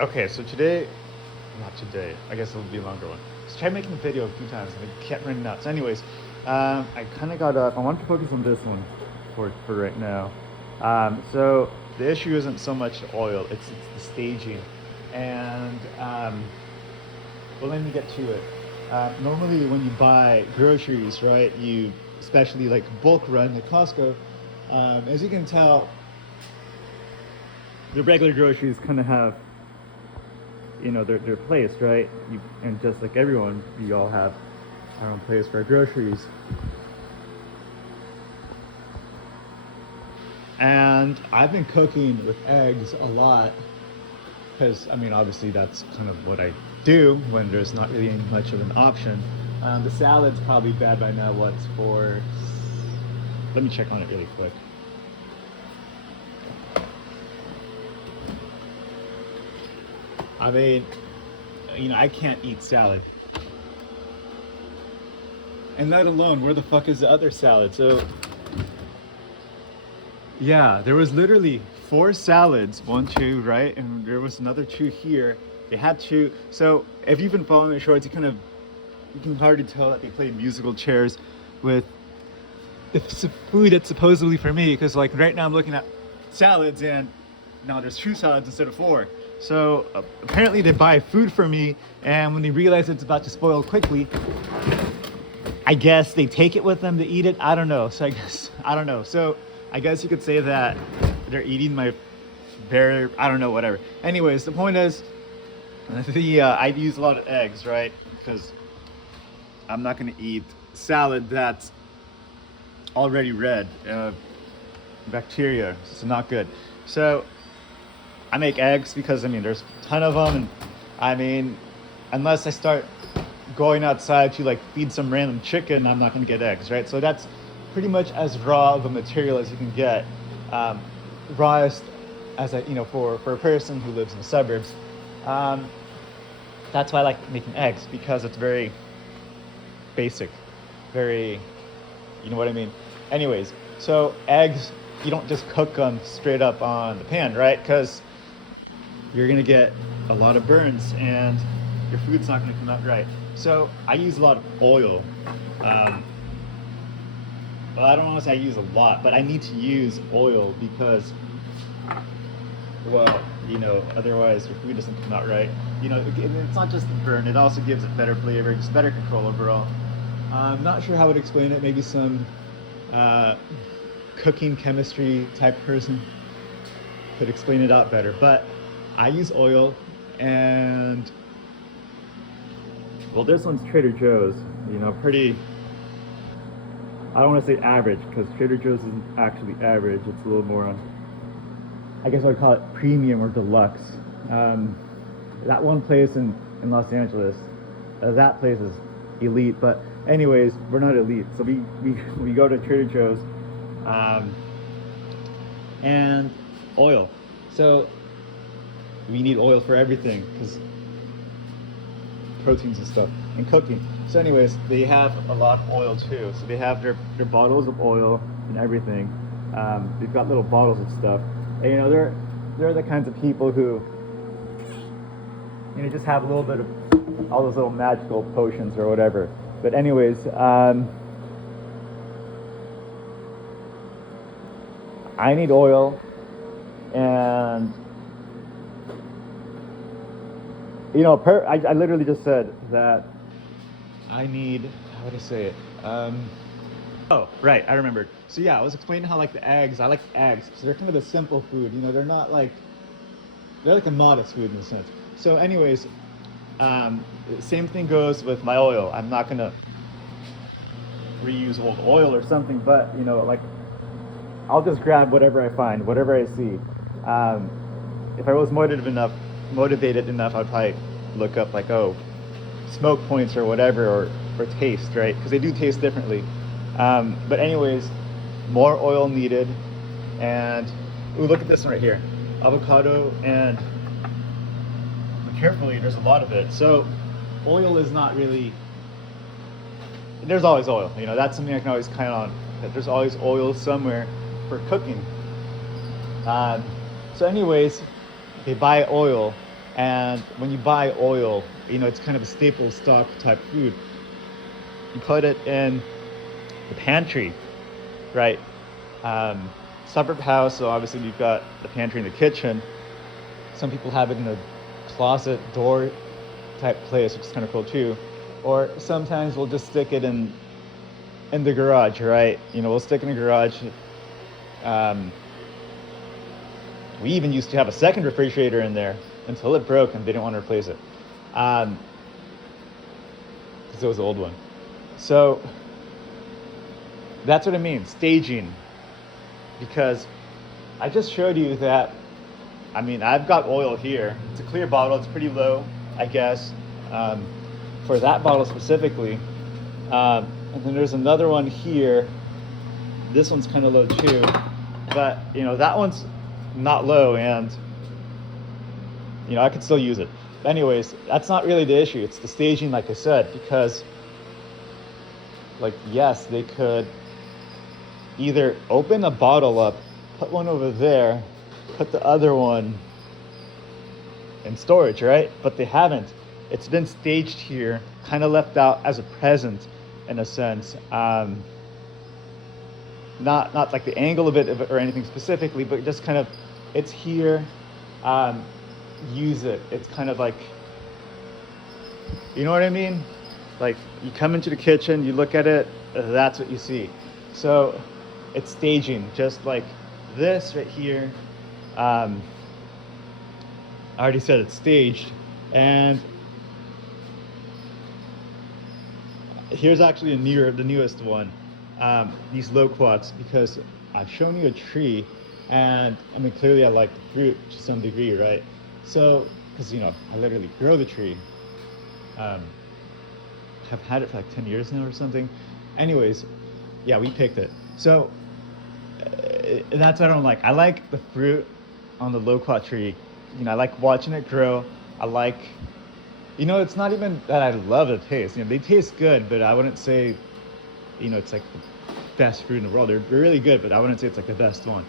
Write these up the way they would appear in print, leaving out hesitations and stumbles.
Okay, so today, not today, I guess it'll be a longer one. So tried making a video a few times and it kept running out. So anyways, I kind of got up. I wanted to focus on this one for right now. So the issue isn't so much the oil, it's the staging. And, well, let me get to it. Normally when you buy groceries, right, you, especially like bulk run at Costco, as you can tell, the regular groceries kind of have, you know, their place, right? And just like everyone, we all have our own place for our groceries. And I've been cooking with eggs a lot because, I mean, obviously that's kind of what I do when there's not really much of an option. The salad's probably bad by now. What's for? Let me check on it really quick. I mean, you know, I can't eat salad. And let alone, where the fuck is the other salad? So, yeah, there was literally 4 salads, 1, 2, right? And there was another 2 here. They had 2. So, if you've been following the shorts, you can hardly tell that they played musical chairs with the food that's supposedly for me. Because, like, right now I'm looking at salads and now there's 2 salads instead of 4. So apparently they buy food for me, and when they realize it's about to spoil quickly, I guess they take it with them to eat it. I don't know. So I don't know. So I guess you could say that they're eating my I don't know, whatever. Anyways, the point is, I use a lot of eggs, right? Because I'm not gonna eat salad that's already red, bacteria. It's not good. So I make eggs because, I mean, there's a ton of them, and I mean, unless I start going outside to like feed some random chicken, I'm not gonna get eggs, right? So that's pretty much as raw of a material as you can get, rawest as a, you know, for a person who lives in the suburbs. That's why I like making eggs, because it's very basic, very, you know what I mean? Anyways, so eggs, you don't just cook them straight up on the pan, right? Because you're gonna get a lot of burns and your food's not gonna come out right. So I use a lot of oil. Well, I don't want to say I use a lot, but I need to use oil because, well, you know, otherwise your food doesn't come out right. You know, it's not just the burn, it also gives it better flavor, just better control overall. I'm not sure how I would explain it. Maybe some cooking chemistry type person could explain it out better, but I use oil. And well, this one's Trader Joe's, you know, pretty, I don't want to say average, because Trader Joe's isn't actually average. It's a little more on, I guess I would call it premium or deluxe. That one place in Los Angeles, that place is elite, but anyways, we're not elite. So we go to Trader Joe's, and oil. So we need oil for everything, because proteins and stuff, and cooking. So anyways, they have a lot of oil too. So they have their bottles of oil and everything. They've got little bottles of stuff. And, you know, they're the kinds of people who, you know, just have a little bit of all those little magical potions or whatever. But anyways, I need oil, and you know, I literally just said that I need, how would I say it? Oh, right, I remembered. So yeah, I was explaining how, like, the eggs, I like eggs, so they're kind of a simple food, you know, they're like a modest food in a sense. So anyways, same thing goes with my oil. I'm not gonna reuse old oil or something, but, you know, like, I'll just grab whatever I find, whatever I see. If I was motivated enough, I'd probably look up, like, oh, smoke points or whatever, or taste, right? Because they do taste differently. But anyways, more oil needed. And ooh, look at this one right here, avocado, and carefully, there's a lot of it. So oil is not really, there's always oil, you know, that's something I can always count on, that there's always oil somewhere for cooking. So anyways, they buy oil, And when you buy oil, it's kind of a staple stock type food. You put it in the pantry, right? Um, Suburb house, so obviously you've got the pantry and the kitchen. Some people have it in a closet door type place, which is kind of cool too. Or sometimes we'll just stick it in the garage, right? We'll stick it in the garage. Um, we even used to have a second refrigerator in there until it broke and they didn't want to replace it, because it was the old one. So that's what it means, staging. Because I just showed you that, I've got oil here. It's a clear bottle. It's pretty low, I guess, for that bottle specifically. And then there's another one here. This one's kind of low too, but that one's not low, and I could still use it. But anyways, that's not really the issue. It's the staging, like I said, because yes, they could either open a bottle up, put one over there, put the other one in storage, right? But they haven't. It's been staged here, kind of left out as a present in a sense. Not like the angle of it or anything specifically, but just kind of, it's here, use it. It's kind of like, you know what I mean? Like, you come into the kitchen, you look at it, that's what you see. So it's staging, just like this right here. I already said it's staged. And here's actually the newest one, these loquats, because I've shown you a tree, and clearly I like the fruit to some degree, right? So, because I literally grow the tree. Have had it for like 10 years now or something. Anyways, yeah, we picked it. So that's what I don't like. I like the fruit on the loquat tree. I like watching it grow. I like, it's not even that I love the taste. They taste good, but I wouldn't say, it's like the best fruit in the world. They're really good, but I wouldn't say it's like the best one.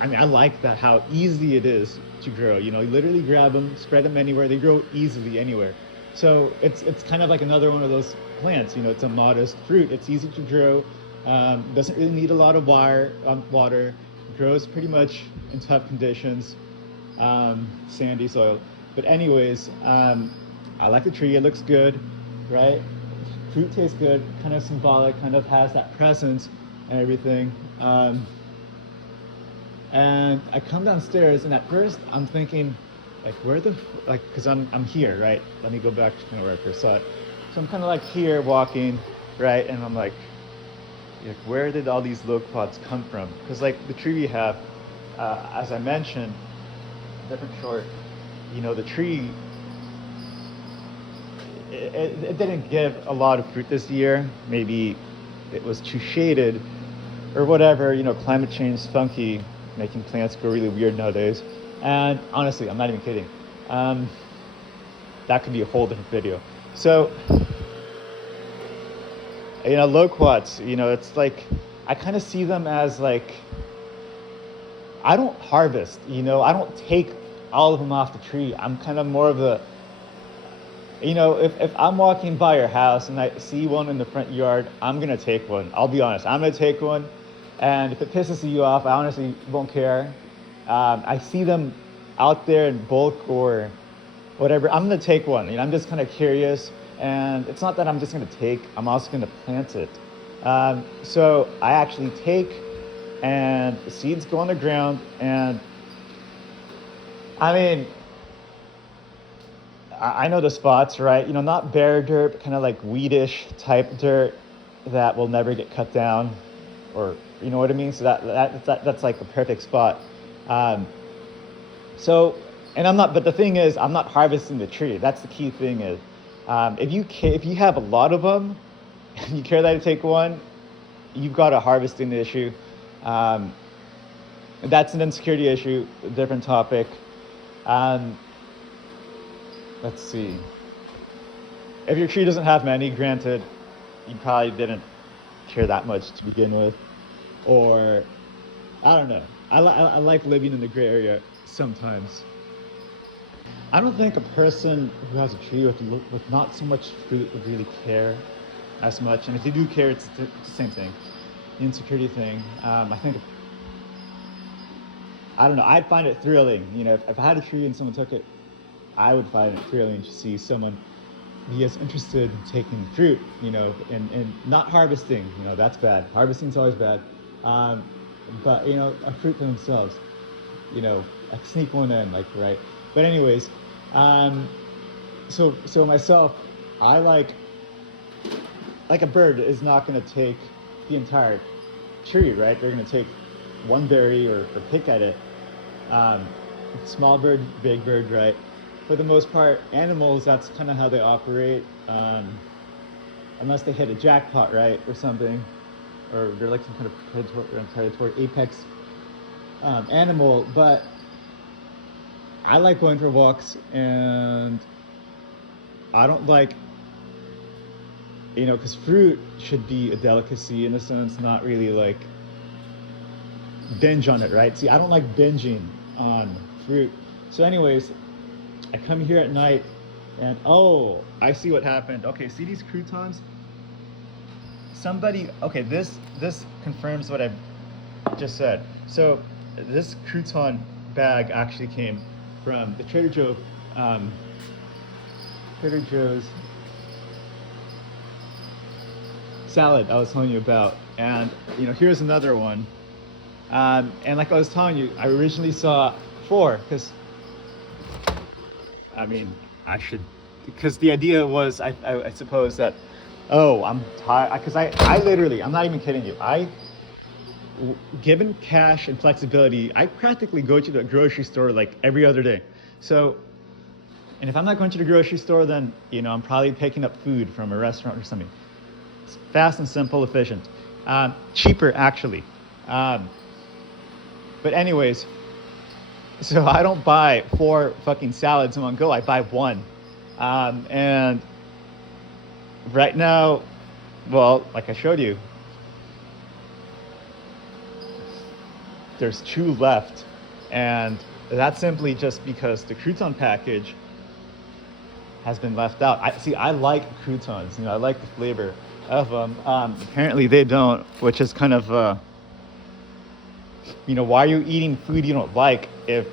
I like that, how easy it is to grow. You literally grab them, spread them anywhere. They grow easily anywhere. So it's kind of like another one of those plants. It's a modest fruit. It's easy to grow. Doesn't really need a lot of water. Grows pretty much in tough conditions, sandy soil. But anyways, I like the tree. It looks good, right? Fruit tastes good. Kind of symbolic. Kind of has that presence and everything. And I come downstairs, and at first I'm thinking, because I'm here, right? Let me go back to where I first saw it. So I'm kind of like here walking, right? And I'm like, where did all these loquats come from? Because the tree we have, as I mentioned, different short, the tree, it didn't give a lot of fruit this year. Maybe it was too shaded or whatever. Climate change is funky, making plants grow really weird nowadays. And honestly, I'm not even kidding. That could be a whole different video. So, loquats, it's like, I kind of see them as like, I don't harvest, I don't take all of them off the tree. I'm kind of more of a, if I'm walking by your house and I see one in the front yard, I'm going to take one. I'll be honest, I'm going to take one. And if it pisses you off, I honestly won't care. I see them out there in bulk or whatever, I'm going to take one. I'm just kind of curious. And it's not that I'm just going to take, I'm also going to plant it. So I actually take, and the seeds go on the ground, and I know the spots, right? Not bare dirt, but kind of like weedish type dirt that will never get cut down, or you know what I mean? So that's like the perfect spot. But the thing is, I'm not harvesting the tree. That's the key thing is, if you have a lot of them, and you care that I take one, you've got a harvesting issue. That's an insecurity issue, a different topic. Let's see. If your tree doesn't have many, granted, you probably didn't care that much to begin with. Or, I don't know. I like living in the gray area sometimes. I don't think a person who has a tree with not so much fruit would really care as much. And if they do care, it's the same thing, the insecurity thing. I think, I don't know, I'd find it thrilling. You know, if I had a tree and someone took it, I would find it thrilling to see someone be as interested in taking fruit, you know, and not harvesting. You know, that's bad. Harvesting's always bad. Um, but, you know, a fruit for themselves, you know, I sneak one in, like, right. But anyways, um, so myself, I like a bird is not going to take the entire tree, right? They're going to take one berry or pick at it. Um, Small bird, big bird, right? For the most part, animals, that's kind of how they operate. Unless they hit a jackpot, right, or something, or they're like some kind of predatory apex animal. But I like going for walks, and I don't like, you know, because fruit should be a delicacy in a sense, not really like binge on it, right? See, I don't like binging on fruit. So, anyways, I come here at night, and oh, I see what happened. Okay, see these croutons? Somebody, okay, this confirms what I've just said. So, this crouton bag actually came from the Trader Joe's salad I was telling you about. And you know, here's another one. And like I was telling you, I originally saw four because I mean, I should, because the idea was, I suppose that, oh, I'm tired, because I literally, I'm not even kidding you. Given cash and flexibility, I practically go to the grocery store like every other day. So, and if I'm not going to the grocery store, then, you know, I'm probably picking up food from a restaurant or something. It's fast and simple, efficient. Cheaper, actually. But anyways, so I don't buy 4 fucking salads in one go. I buy one. And right now, well, like I showed you, there's 2 left. And that's simply just because the crouton package has been left out. I like croutons. You know, I like the flavor of them. Apparently they don't, which is kind of, you know, why are you eating food you don't like if,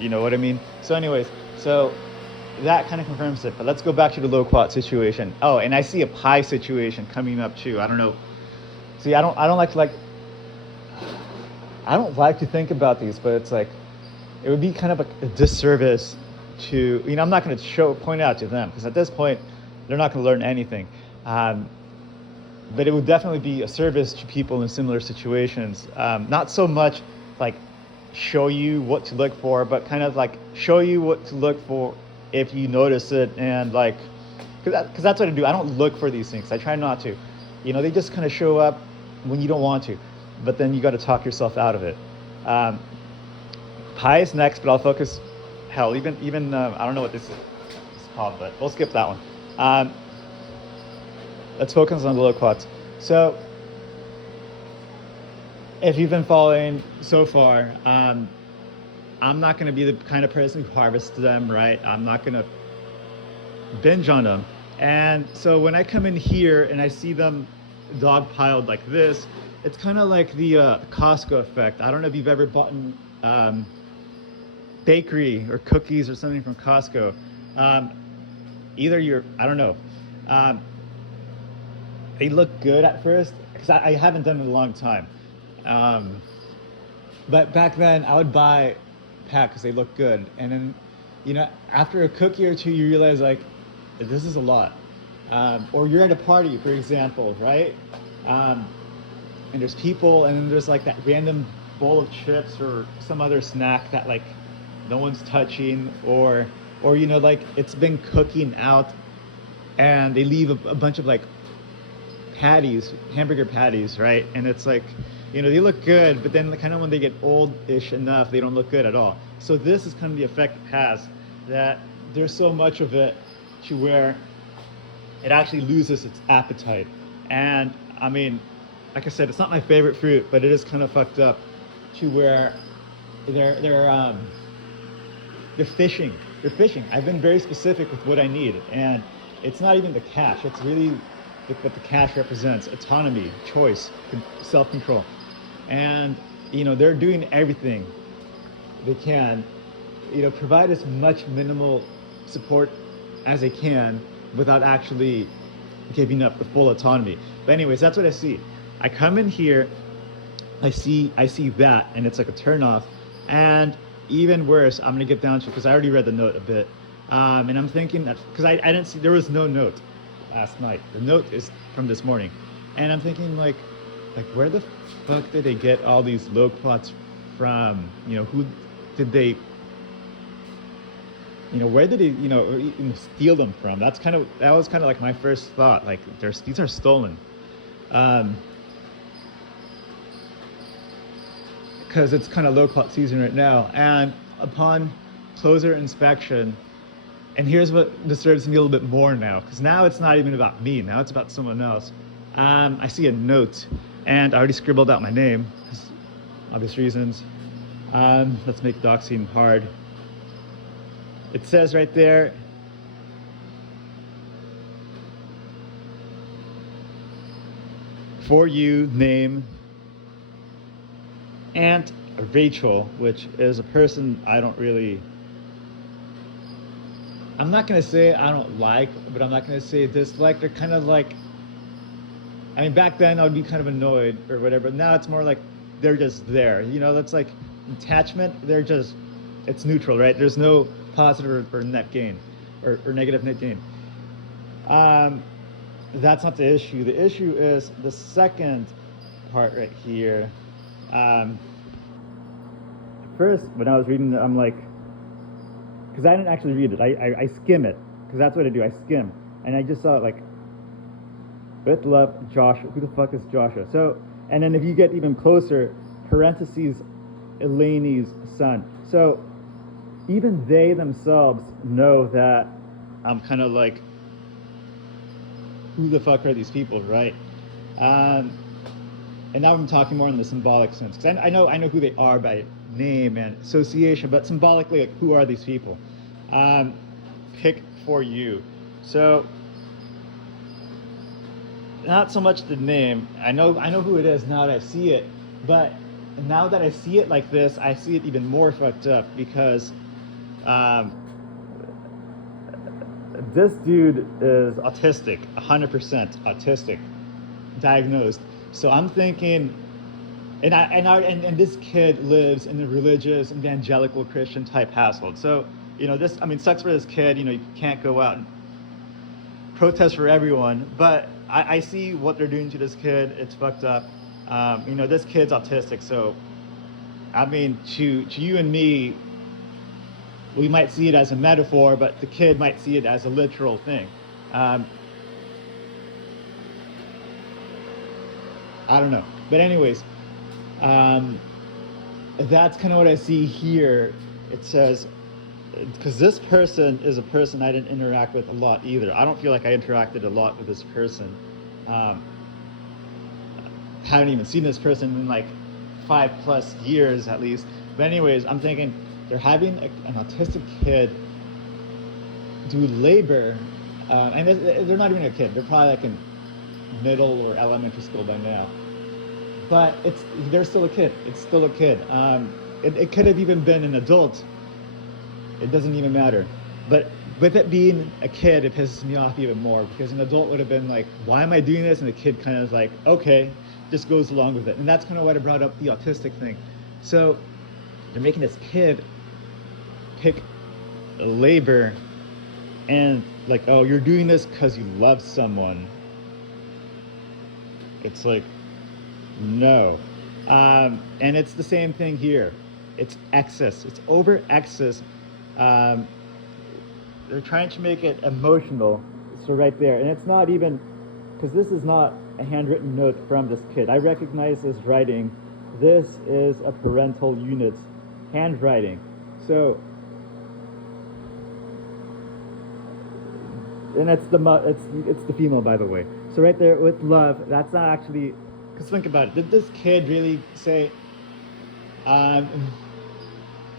you know what I mean? So anyways, so that kind of confirms it. But let's go back to the loquat situation. Oh, and I see a pie situation coming up too. I don't know. See, I don't like to think about these, but it's like, it would be kind of a disservice to, you know, I'm not going to point out to them, because at this point, they're not going to learn anything. But it would definitely be a service to people in similar situations. Not so much like show you what to look for, but kind of like show you what to look for if you notice it, and like, because that's what I do. I don't look for these things. I try not to. You know, they just kind of show up when you don't want to, but then you got to talk yourself out of it. Pie is next, but I'll focus. Hell, even I don't know what this is called, but we'll skip that one. Let's focus on the loquats. So, if you've been following so far, I'm not going to be the kind of person who harvests them, right? I'm not going to binge on them. And so when I come in here and I see them dog-piled like this, it's kind of like the Costco effect. I don't know if you've ever bought bakery or cookies or something from Costco. I don't know. They look good at first, because I haven't done it in a long time. But back then, I would buy a pack because they look good. And then, you know, after a cookie or two, you realize, like, this is a lot. Or you're at a party, for example, right? And there's people, and then there's, like, that random bowl of chips or some other snack that, like, no one's touching. Or you know, like, it's been cooking out, and they leave a bunch of, like, hamburger patties, right? And it's like, you know, they look good, but then kind of when they get old-ish enough, they don't look good at all. So this is kind of the effect it has, that there's so much of it to where it actually loses its appetite. And I mean, like I said, it's not my favorite fruit, but it is kind of fucked up to where they're they're fishing. They're fishing. I've been very specific with what I need, and it's not even the cash. It's really what the cash represents: autonomy, choice, self-control, and they're doing everything they can, provide as much minimal support as they can without actually giving up the full autonomy. But anyways, that's what I see. I come in here, I see that, and it's like a turnoff. And even worse, I'm gonna get down to, because I already read the note a bit, and I'm thinking that because I didn't see, there was no note last night. The note is from this morning, and I'm thinking like where the fuck did they get all these loquats from? Who did they? Where did he, steal them from? That was kind of like my first thought. Like, these are stolen. Because it's kind of loquat season right now. And upon closer inspection, and here's what disturbs me a little bit more now, because now it's not even about me. Now it's about someone else. I see a note, and I already scribbled out my name, for obvious reasons. Let's make doxing hard. It says right there, for you, name, Aunt Rachel, which is a person I'm not going to say I don't like, but I'm not going to say dislike. They're kind of like, back then I would be kind of annoyed or whatever. Now it's more like they're just there. That's like attachment. It's neutral, right? There's no positive or net gain or negative net gain. That's not the issue. The issue is the second part right here. First, when I was reading it, I'm like, because I didn't actually read it, I skim it, because that's what I do. I skim, and I just saw it like, with love, Joshua. Who the fuck is Joshua? So, and then if you get even closer, parentheses, Eleni's son. So even they themselves know that I'm kind of like, who the fuck are these people, right? And now I'm talking more in the symbolic sense, because I know who they are by name and association, but symbolically, like, who are these people? Pick for you. So not so much the name. I know who it is now that I see it, but now that I see it like this, I see it even more fucked up, because this dude is autistic, 100% autistic, diagnosed. So I'm thinking, and this kid lives in a religious evangelical Christian type household. So this, sucks for this kid. You can't go out and protest for everyone, but I see what they're doing to this kid. It's fucked up. This kid's autistic, so to you and me, we might see it as a metaphor, but the kid might see it as a literal thing. I don't know. But anyways, that's kind of what I see here. It says, because this person is a person I didn't interact with a lot either. I don't feel like I interacted a lot with this person. Haven't even seen this person in like 5+ years at least. But anyways, I'm thinking, they're having an autistic kid do labor, and they're not even a kid. They're probably like in middle or elementary school by now. But they're still a kid. It's still a kid. It could have even been an adult. It doesn't even matter. But with it being a kid, it pisses me off even more, because an adult would have been like, why am I doing this? And the kid kind of is like, okay, just goes along with it. And that's kind of why I brought up the autistic thing. So they're making this kid pick labor, and like, oh, you're doing this because you love someone. It's like, no. And it's the same thing here. It's excess. It's over excess. They're trying to make it emotional. So right there, and it's not even, because this is not a handwritten note from this kid. I recognize this writing. This is a parental unit's handwriting. So, and it's the female, by the way. So right there, with love, that's not actually, because think about it. Did this kid really say,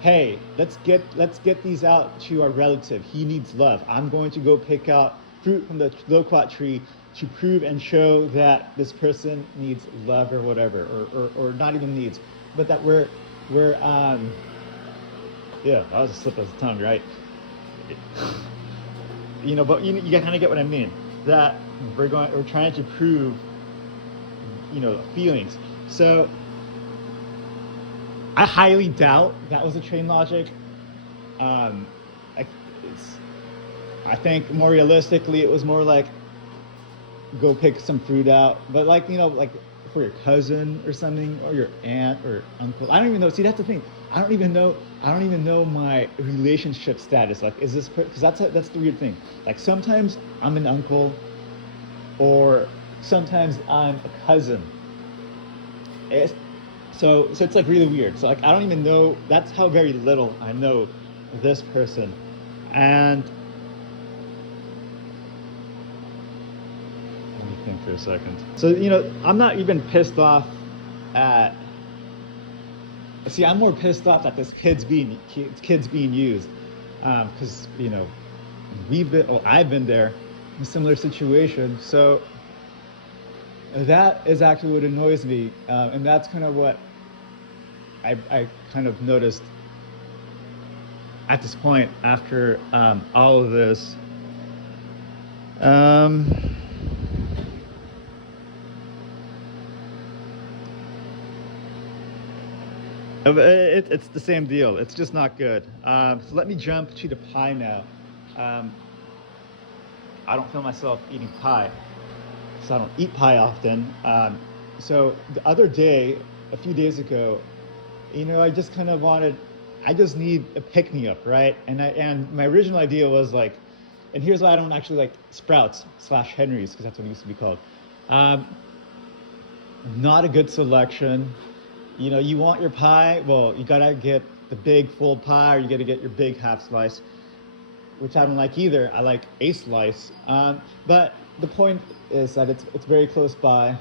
hey, let's get these out to our relative. He needs love. I'm going to go pick out fruit from the loquat tree to prove and show that this person needs love or whatever, or not even needs, but that we're yeah, that was a slip of the tongue, right? But you kind of get what I mean. That we're trying to prove, feelings. So I highly doubt that was a train logic. Um, I, I think more realistically, it was more like go pick some fruit out, but like for your cousin or something, or your aunt or uncle. I don't even know. See, that's the thing. I don't even know my relationship status. Like, is this because that's the weird thing. Like sometimes I'm an uncle, or sometimes I'm a cousin. So it's like really weird. So like I don't even know. That's how very little I know this person, and let me think for a second. So I'm not even pissed off at. See, I'm more pissed off that this kid's being used, because I've been there in a similar situation. So that is actually what annoys me, and that's kind of what I kind of noticed at this point after all of this. It's the same deal. It's just not good. So let me jump to the pie now. I don't feel myself eating pie, so I don't eat pie often. So the other day, a few days ago, I just kind of I just need a pick-me-up, right? And my original idea was like, and here's why I don't actually like Sprouts / Henry's, because that's what it used to be called. Not a good selection. You want your pie, well, you gotta get the big full pie, or you gotta get your big half slice, which I don't like either. I like a slice. But the point is that it's very close by.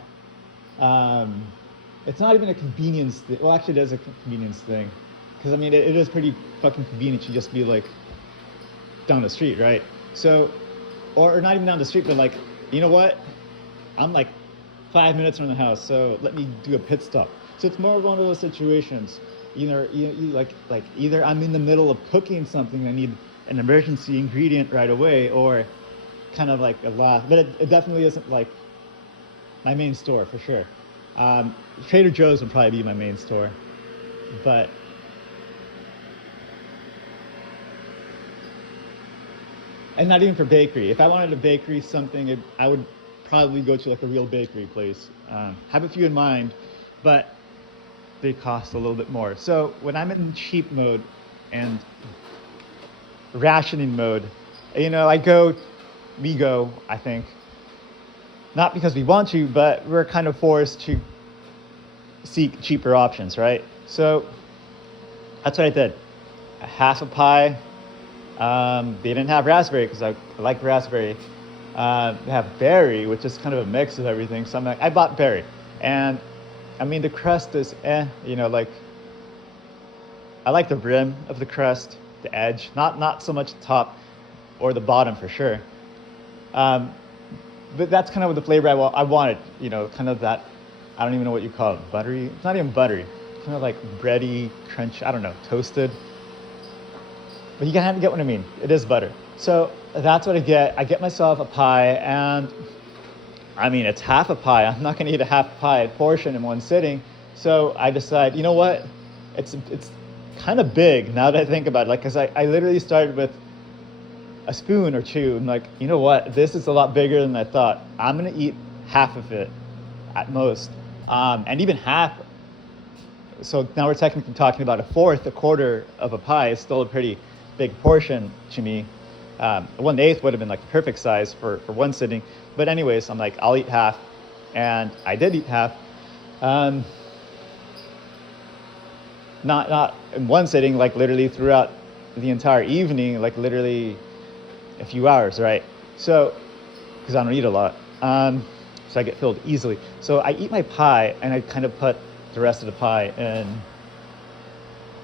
It's not even a convenience thing. Well, actually, it is a convenience thing, because it is pretty fucking convenient to just be like down the street, right? So, or not even down the street, but like, you know what? I'm like 5 minutes from the house, so let me do a pit stop. So it's more one of those situations. Either either I'm in the middle of cooking something, I need an emergency ingredient right away, or kind of like a lot. But it definitely isn't like my main store for sure. Trader Joe's would probably be my main store, but and not even for bakery. If I wanted a bakery something, I would probably go to like a real bakery place. Have a few in mind, but they cost a little bit more. So when I'm in cheap mode and rationing mode, we go, I think, not because we want to, but we're kind of forced to seek cheaper options, right? So that's what I did. A half a pie. They didn't have raspberry because I like raspberry. They have berry, which is kind of a mix of everything. So I bought berry, and the crust is like I like the rim of the crust, the edge, not so much the top or the bottom for sure. But that's kind of the flavor I wanted, kind of that, I don't even know what you call it, buttery. It's not even buttery, kind of like bready, crunch. I don't know, toasted. But you kind of get what I mean. It is butter. So that's what I get. I get myself a pie, and it's half a pie. I'm not going to eat a half pie portion in one sitting. So I decide, you know what? It's kind of big now that I think about it. Like, because I literally started with a spoon or two. I'm like, you know what? This is a lot bigger than I thought. I'm going to eat half of it at most. And even half. So now we're technically talking about a quarter of a pie is still a pretty big portion to me. 1/8 would have been like the perfect size for one sitting. But anyways, I'm like, I'll eat half. And I did eat half. Not in one sitting, like literally throughout the entire evening, like literally a few hours, right? So, because I don't eat a lot. So I get filled easily. So I eat my pie, and I kind of put the rest of the pie in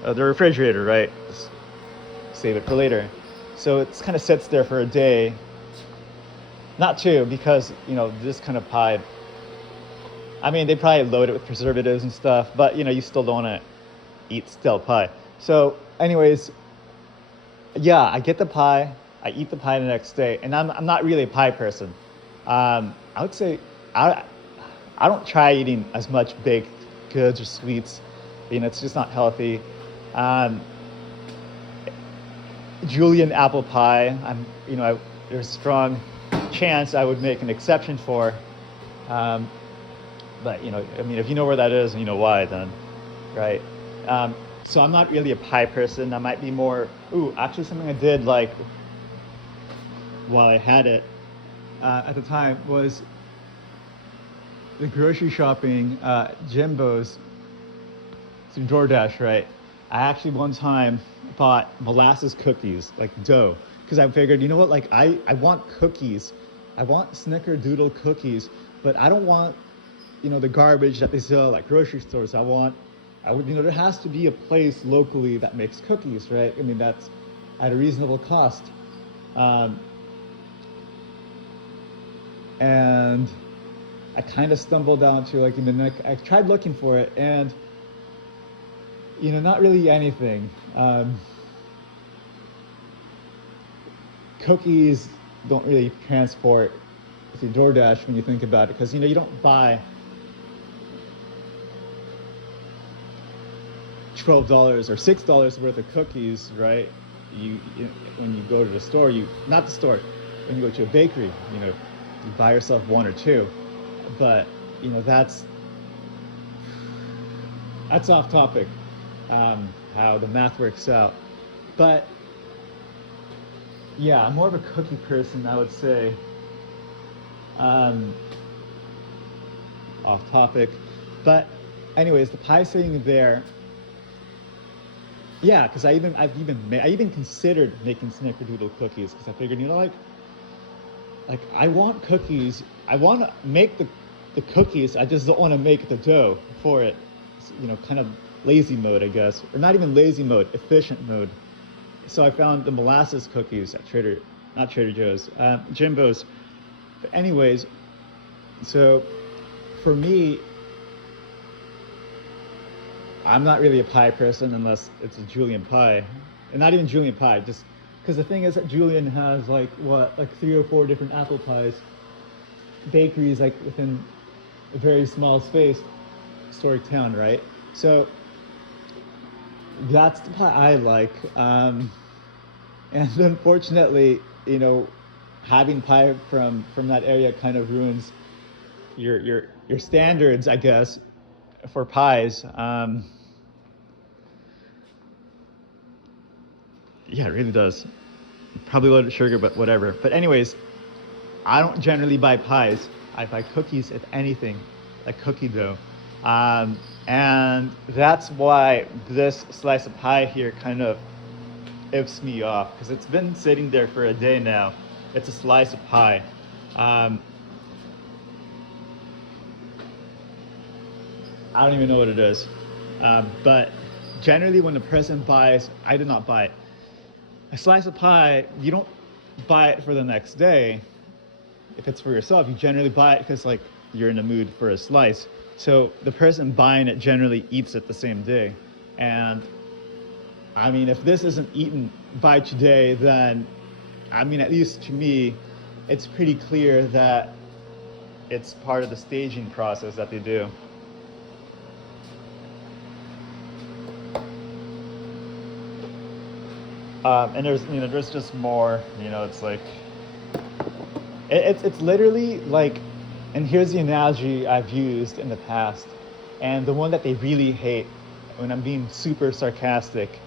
the refrigerator, right? Just save it for later. So it kind of sits there for a day, not two, because this kind of pie. I mean, they probably load it with preservatives and stuff, but you still don't want to eat stale pie. So, anyways, yeah, I get the pie. I eat the pie the next day, and I'm not really a pie person. I would say I I don't try eating as much baked goods or sweets. It's just not healthy. Um, Julian apple pie. There's a strong chance I would make an exception for. Um, but I mean, if you know where that is and you know why, then right. Um, so I'm not really a pie person. I might be more. Ooh, actually, something I did like while I had it at the time was the grocery shopping, Jimbo's through DoorDash, right? I actually one time bought molasses cookies, like dough, because I figured, you know what, like I want cookies. I want snickerdoodle cookies, but I don't want, the garbage that they sell at grocery stores. There has to be a place locally that makes cookies, right? I mean, that's at a reasonable cost. Um, and I kind of stumbled down to like I tried looking for it, and not really anything. Cookies don't really transport through DoorDash when you think about it, because you don't buy $12 or $6 worth of cookies, right? When you go to the store, not the store, when you go to a bakery, you buy yourself one or two, but that's off topic. How the math works out, but yeah, I'm more of a cookie person, I would say. Off topic, but anyways, the pie sitting there. Yeah, because I even considered making snickerdoodle cookies, because I figured, like I want cookies. I want to make the cookies. I just don't want to make the dough for it. It's, kind of lazy mode, I guess, or not even lazy mode, efficient mode. So I found the molasses cookies at not Trader Joe's, Jimbo's. But anyways, so for me, I'm not really a pie person unless it's a Julian pie, and not even Julian pie, just because the thing is that Julian has like 3 or 4 different apple pies, bakeries like within a very small space, historic town, right? So that's the pie I like, and unfortunately, having pie from that area kind of ruins your standards, I guess, for pies. Yeah, it really does. Probably loaded sugar, but whatever. But anyways, I don't generally buy pies. I buy cookies, if anything, like cookie dough. And that's why this slice of pie here kind of ifs me off, because it's been sitting there for a day now. It's a slice of pie. I don't even know what it is. But generally when the person buys, I did not buy it. A slice of pie, you don't buy it for the next day. If it's for yourself, you generally buy it because like you're in the mood for a slice. So the person buying it generally eats it the same day. And I mean, if this isn't eaten by today, then I mean, at least to me, it's pretty clear that it's part of the staging process that they do. And there's just more. It's like it's literally like, and here's the analogy I've used in the past, and the one that they really hate when I'm being super sarcastic.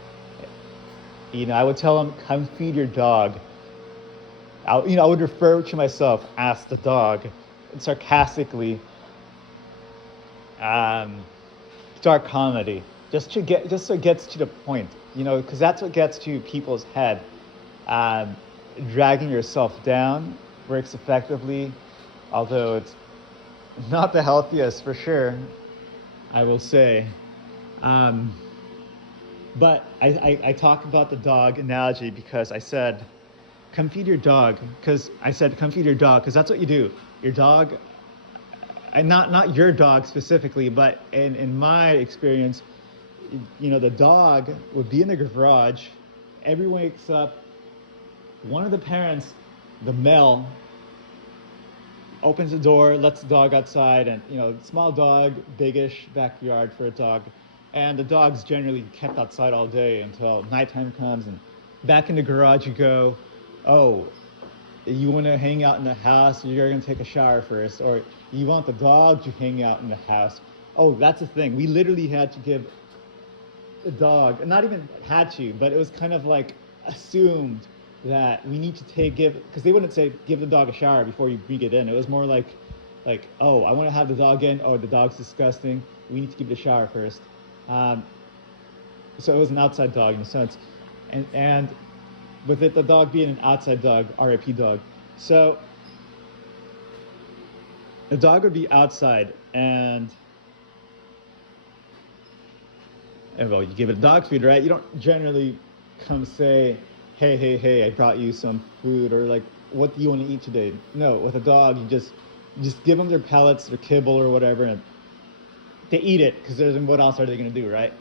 I would tell them, "Come feed your dog." I would refer to myself as the dog, and sarcastically, dark comedy, just so it gets to the point, because that's what gets to people's head. Dragging yourself down works effectively, although it's not the healthiest for sure, I will say. But I talk about the dog analogy because I said, come feed your dog. Because I said, come feed your dog, because that's what you do. Your dog, and not your dog specifically, but in my experience, the dog would be in the garage. Everyone wakes up. One of the parents, the male, opens the door, lets the dog outside, and small dog, biggish backyard for a dog, and the dog's generally kept outside all day until nighttime comes, and back in the garage you go. Oh, you want to hang out in the house? You're going to take a shower first, or you want the dog to hang out in the house? Oh, that's the thing. We literally had to give the dog, not even had to, but it was kind of like assumed that we need to give, because they wouldn't say give the dog a shower before you bring it in. It was more like, oh, I want to have the dog in. Oh, the dog's disgusting. We need to give it a shower first. So it was an outside dog in a sense, and with it, the dog being an outside dog, RIP dog. So the dog would be outside, and well, you give it dog food, right? You don't generally come say, hey, I brought you some food, or like, what do you want to eat today? No, with a dog, you just give them their pellets, their kibble, or whatever, and they eat it, because what else are they going to do, right?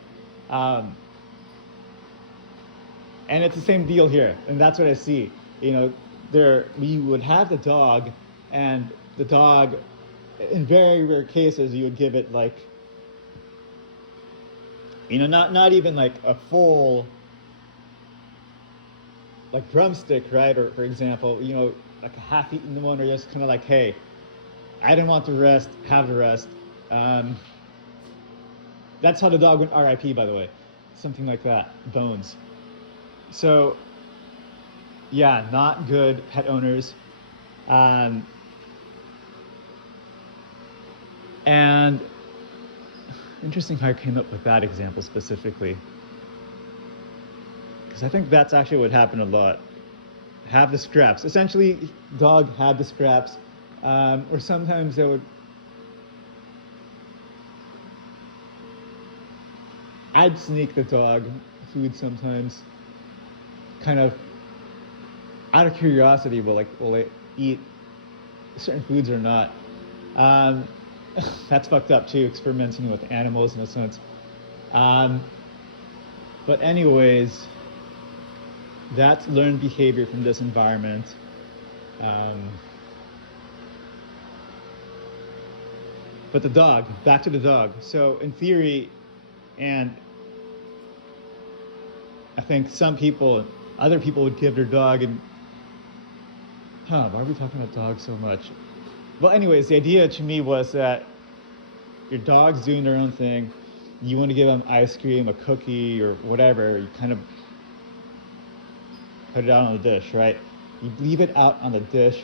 And it's the same deal here, and that's what I see. We would have the dog, and the dog, in very rare cases, you would give it like, not even like a full, like drumstick, right? Or for example, like a half-eaten one, or just kind of like, hey, I didn't want the rest, have the rest. That's how the dog went RIP, by the way. Something like that, bones. So, yeah, not good pet owners. And interesting how I came up with that example specifically, because I think that's actually what happened a lot. Have the scraps. Essentially, dog had the scraps, or sometimes I'd sneak the dog food sometimes, kind of out of curiosity. Will it eat certain foods or not? That's fucked up too, experimenting with animals in a sense. But anyways, that's learned behavior from this environment. But the dog, back to the dog. So in theory, and I think other people would give their dog, and why are we talking about dogs so much? Well, anyways, the idea to me was that your dog's doing their own thing. You want to give them ice cream, a cookie, or whatever. You kind of put it out on the dish, right? You leave it out on the dish.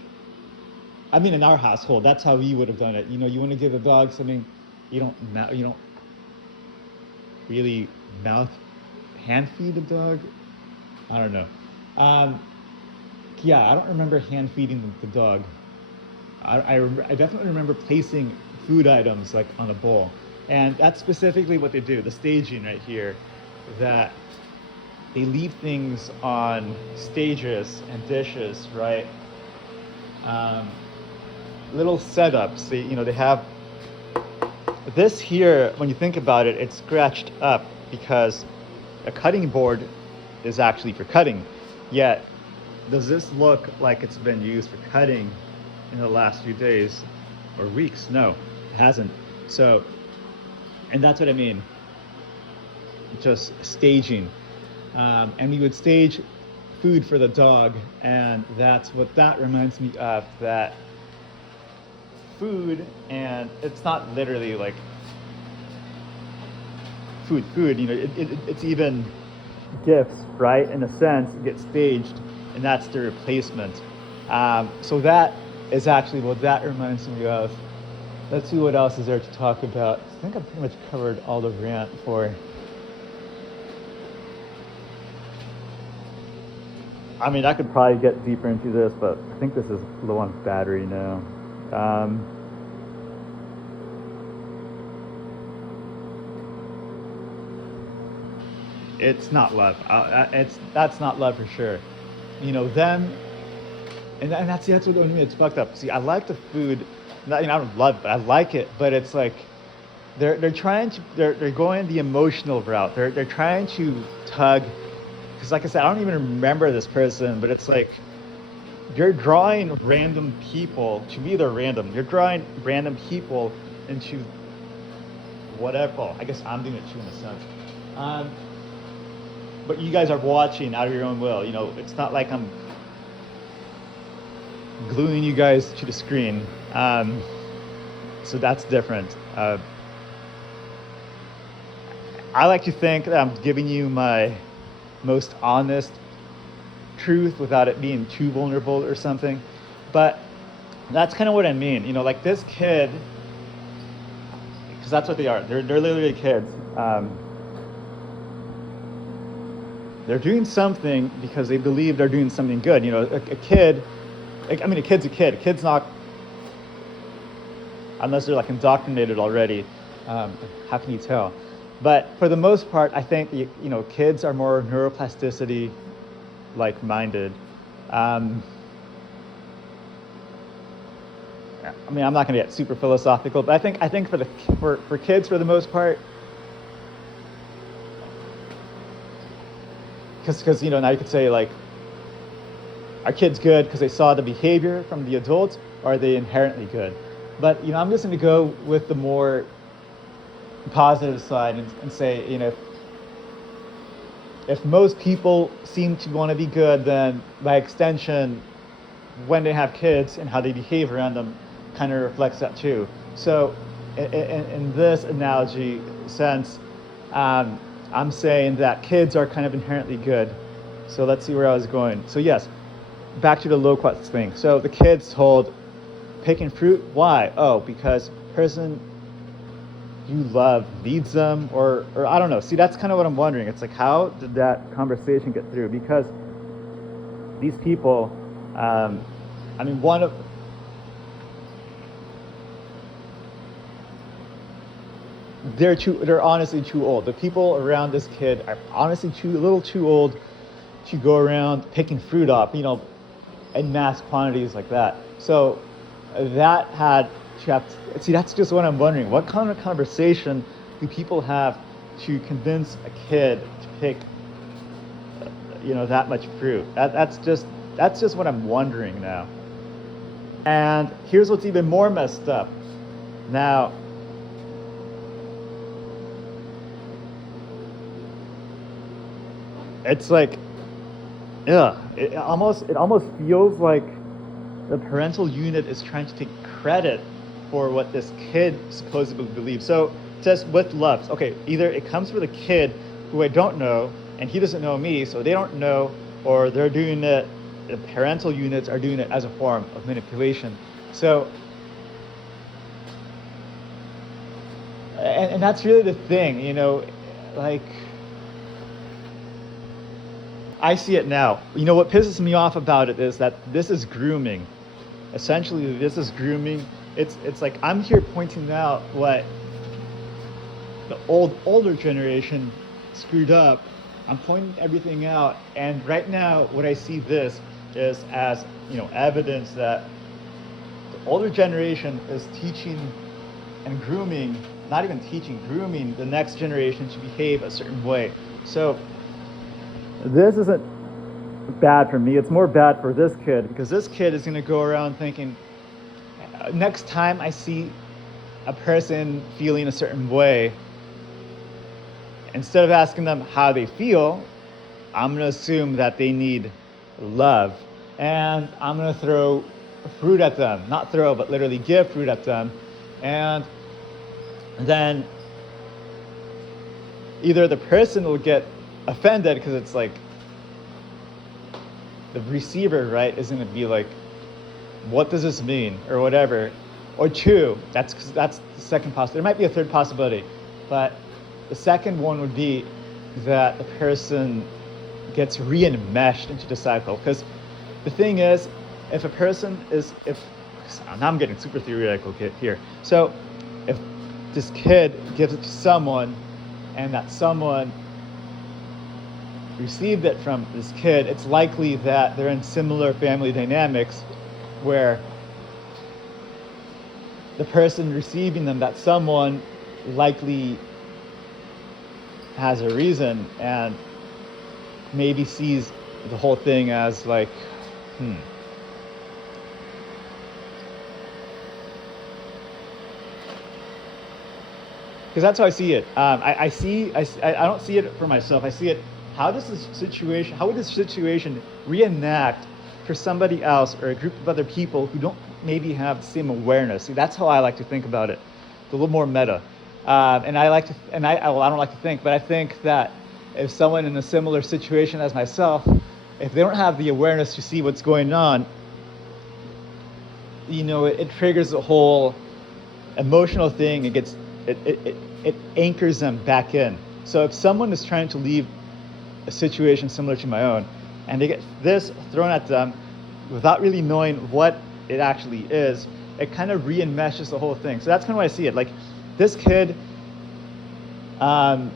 I mean, in our household, that's how we would have done it. You want to give the dog something. You don't really hand feed the dog. I don't know. Yeah, I don't remember hand feeding the dog. I definitely remember placing food items like on a bowl, and that's specifically what they do. The staging right here, that they leave things on stages and dishes, right? Little setups. They have this here. When you think about it, it's scratched up because a cutting board is actually for cutting. Yet, does this look like it's been used for cutting in the last few days or weeks? No, it hasn't. So, and that's what I mean. Just staging. And we would stage food for the dog, and that's what that reminds me of, that food, and it's not literally like food, it's even gifts, right? In a sense, get staged, and that's the replacement. So that is actually what that reminds me of. Let's see what else is there to talk about. I think I've pretty much covered all the rant for. I mean, I could probably get deeper into this, but I think this is low on battery now. it's not love. That's not love for sure. You know them, and that's what I mean. It's fucked up. See, I like the food. Not, I don't love it, but I like it. But it's like they're trying to they're going the emotional route. They're trying to tug. Because like I said, I don't even remember this person, but it's like you're drawing random people. To me, they're random. You're drawing random people into whatever. Well, I guess I'm doing it too in a sense. Um, but you guys are watching out of your own will. You know, it's not like I'm gluing you guys to the screen. So that's different. I like to think that I'm giving you my most honest truth without it being too vulnerable or something. But that's kind of what I mean. You know, like this kid, because that's what they are. They're literally kids. They're doing something because they believe they're doing something good. You know, a kid, I mean, a kid's a kid. A kid's not, unless they're like indoctrinated already. How can you tell? But for the most part, I think, you know, kids are more neuroplasticity like-minded. I mean, I'm not going to get super philosophical, but I think for kids, for the most part, because you know, now you could say like, are kids good because they saw the behavior from the adults, or are they inherently good? But you know, I'm just going to go with the more positive side and say, you know, if most people seem to want to be good, then by extension, when they have kids and how they behave around them kind of reflects that too. So in this analogy sense, I'm saying that kids are kind of inherently good. So let's see where I was going. So yes, back to the loquats thing. So the kid's told, picking fruit, why? Oh, because person you love needs them, or I don't know. See, that's kind of what I'm wondering. It's like, how did that conversation get through? Because these people, I mean, they're honestly too old. The people around this kid are honestly a little too old to go around picking fruit up, you know, in mass quantities like that. So that had see, that's just what I'm wondering. What kind of conversation do people have to convince a kid to pick, you know, that much fruit? That's just what I'm wondering now. And here's what's even more messed up. Now, it's like, yeah, it almost feels like the parental unit is trying to take credit for what this kid supposedly believes. So it says with loves. Okay, either it comes from the kid who I don't know, and he doesn't know me, so they don't know, or they're doing it, the parental units are doing it as a form of manipulation. So, and that's really the thing, you know, like, I see it now. You know, what pisses me off about it is that this is grooming. Essentially, this is grooming. It's like I'm here pointing out what the older generation screwed up. I'm pointing everything out, and right now, what I see this is as, you know, evidence that the older generation is teaching and grooming, not even teaching, grooming the next generation to behave a certain way. So this isn't bad for me. It's more bad for this kid, because this kid is going to go around thinking, next time I see a person feeling a certain way, instead of asking them how they feel, I'm going to assume that they need love. And I'm going to throw fruit at them. Not throw, but literally give fruit at them. And then either the person will get offended because it's like, the receiver, right, is going to be like, what does this mean, or whatever. Or two, that's the second possibility. There might be a third possibility, but the second one would be that the person gets re-enmeshed into the cycle. Because the thing is, if a person is, now I'm getting super theoretical here. So if this kid gives it to someone, and that someone received it from this kid, it's likely that they're in similar family dynamics where the person receiving them, that someone likely has a reason and maybe sees the whole thing as like, because that's how I see it. I don't see it for myself. I see it, how would this situation reenact for somebody else or a group of other people who don't maybe have the same awareness? See, that's how I like to think about it, a little more meta. And I don't like to think, but I think that if someone in a similar situation as myself, if they don't have the awareness to see what's going on, it triggers a whole emotional thing. It anchors them back in. So if someone is trying to leave a situation similar to my own, and they get this thrown at them without really knowing what it actually is, it kind of re-enmeshes the whole thing. So that's kind of why I see it. Like this kid, like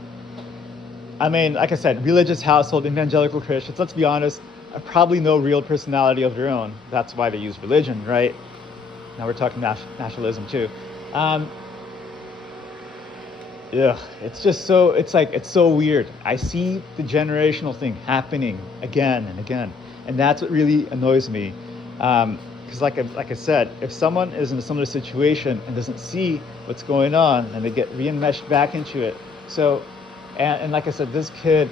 I said, religious household, evangelical Christians, let's be honest, have probably no real personality of their own. That's why they use religion, right? Now we're talking nationalism too. It's so weird. I see the generational thing happening again and again, and that's what really annoys me. Because like I said, if someone is in a similar situation and doesn't see what's going on, and they get re-enmeshed back into it. So, and like I said, this kid,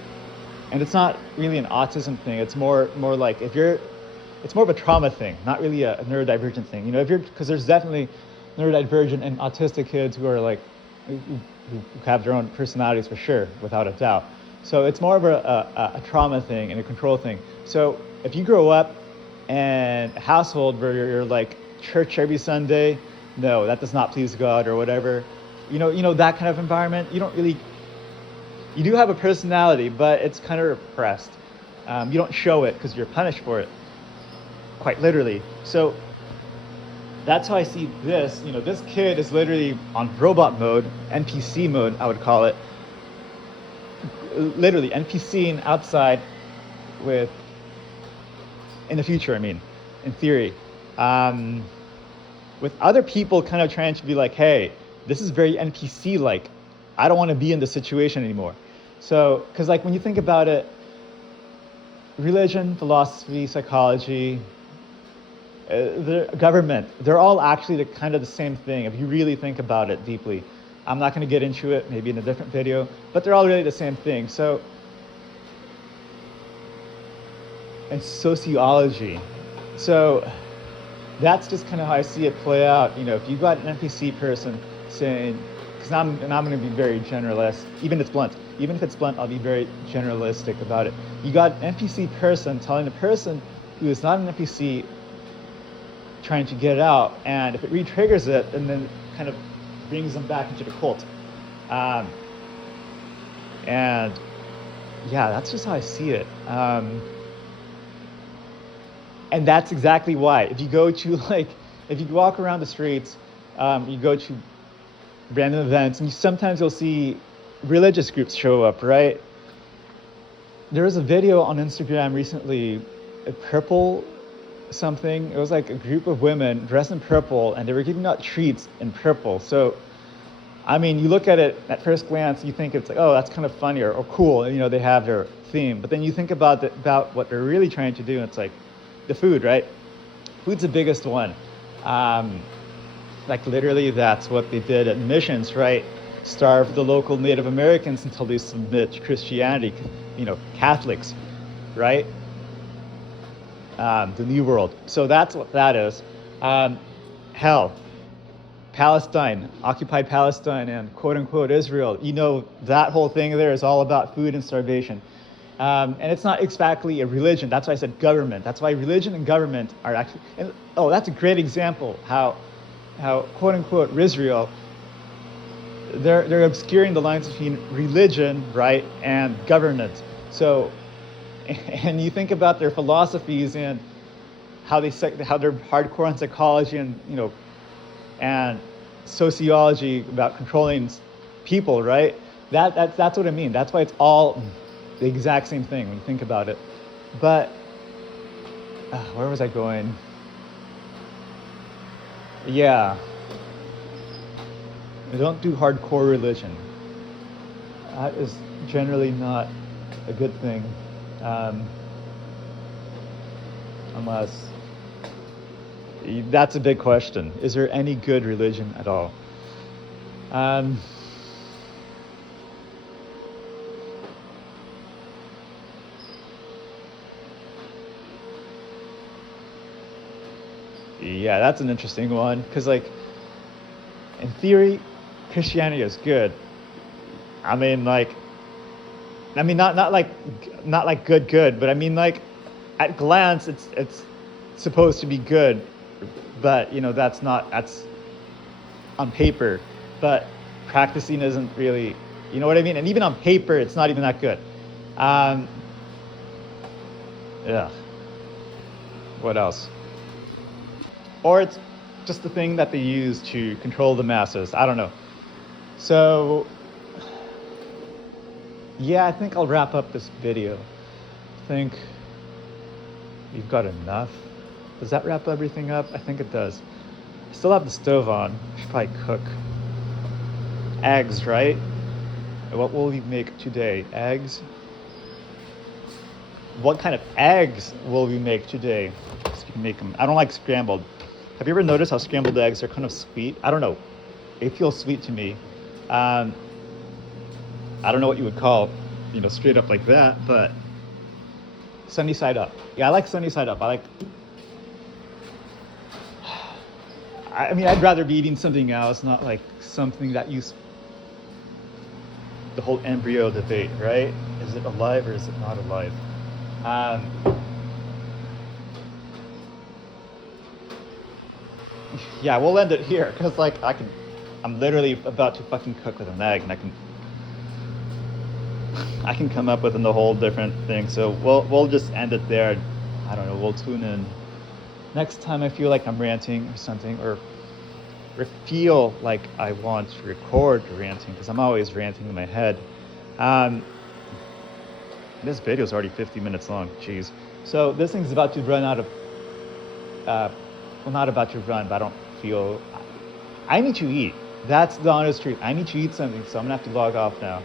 and it's not really an autism thing. It's more like it's more of a trauma thing, not really a neurodivergent thing. Because there's definitely neurodivergent and autistic kids who are like, who have their own personalities for sure, without a doubt. So it's more of a trauma thing and a control thing. So if you grow up in a household where you're like church every Sunday, no, that does not please God or whatever, that kind of environment, you do have a personality, but it's kind of repressed. You don't show it because you're punished for it, quite literally. So that's how I see this. This kid is literally on robot mode, NPC mode, I would call it. Literally NPCing outside in the future, in theory. With other people kind of trying to be like, hey, this is very NPC-like. I don't want to be in this situation anymore. So, because like when you think about it, religion, philosophy, psychology, the government, they're all actually kind of the same thing if you really think about it deeply. I'm not going to get into it, maybe in a different video, but they're all really the same thing. So, and sociology. So that's just kind of how I see it play out. If you got an NPC person saying, because I'm going to be very generalist, even if it's blunt, I'll be very generalistic about it. You got an NPC person telling a person who is not an NPC trying to get it out, and if it re-triggers it, and then kind of brings them back into the cult. And yeah, that's just how I see it. And that's exactly why. If you walk around the streets, you go to random events, and sometimes you'll see religious groups show up, right? There was a video on Instagram recently, purple something. It was like a group of women dressed in purple, and they were giving out treats in purple. So, you look at it at first glance, you think it's like, oh, that's kind of funny or cool. They have their theme. But then you think about what they're really trying to do, and it's like the food, right? Food's the biggest one. Like literally, that's what they did at missions, right? Starve the local Native Americans until they submit to Christianity, Catholics, right? The New World. So that's what that is. Hell, Palestine, occupied Palestine, and quote unquote Israel. That whole thing there is all about food and starvation. And it's not exactly a religion. That's why I said government. That's why religion and government are actually. That's a great example how quote unquote Israel. They're obscuring the lines between religion, right, and government. So, and you think about their philosophies and how they're hardcore on psychology and sociology about controlling people, right? That's what I mean. That's why it's all the exact same thing when you think about it. But where was I going? Yeah, don't do hardcore religion. That is generally not a good thing, um, unless that's a big question. Is there any good religion at all? Um, yeah, that's an interesting one because, like, in theory, Christianity is good. I mean, like, not like good, but I mean, like, at glance, it's supposed to be good, but that's on paper, but practicing isn't really, you know what I mean? And even on paper, it's not even that good. Um, yeah. What else? Or it's just the thing that they use to control the masses. I don't know. So, yeah, I think I'll wrap up this video. I think we've got enough. Does that wrap everything up? I think it does. I still have the stove on. I should probably cook. Eggs, right? What will we make today? Eggs? What kind of eggs will we make today? So you can make them. I don't like scrambled. Have you ever noticed how scrambled eggs are kind of sweet? I don't know. They feel sweet to me. Um, I don't know what you would call, straight up like that, but sunny side up. Yeah, I like sunny side up. I mean, I'd rather be eating something else, not like something that the whole embryo debate, right? Is it alive or is it not alive? Yeah, we'll end it here because, like, I'm literally about to fucking cook with an egg, and I can come up with a whole different thing. So we'll just end it there. I don't know. We'll tune in next time I feel like I'm ranting or something, or feel like I want to record ranting, because I'm always ranting in my head. This video is already 50 minutes long. Jeez. So this thing's about to run out of. Well, not about to run, but I don't feel. I need to eat. That's the honest truth. I need to eat something, so I'm gonna have to log off now.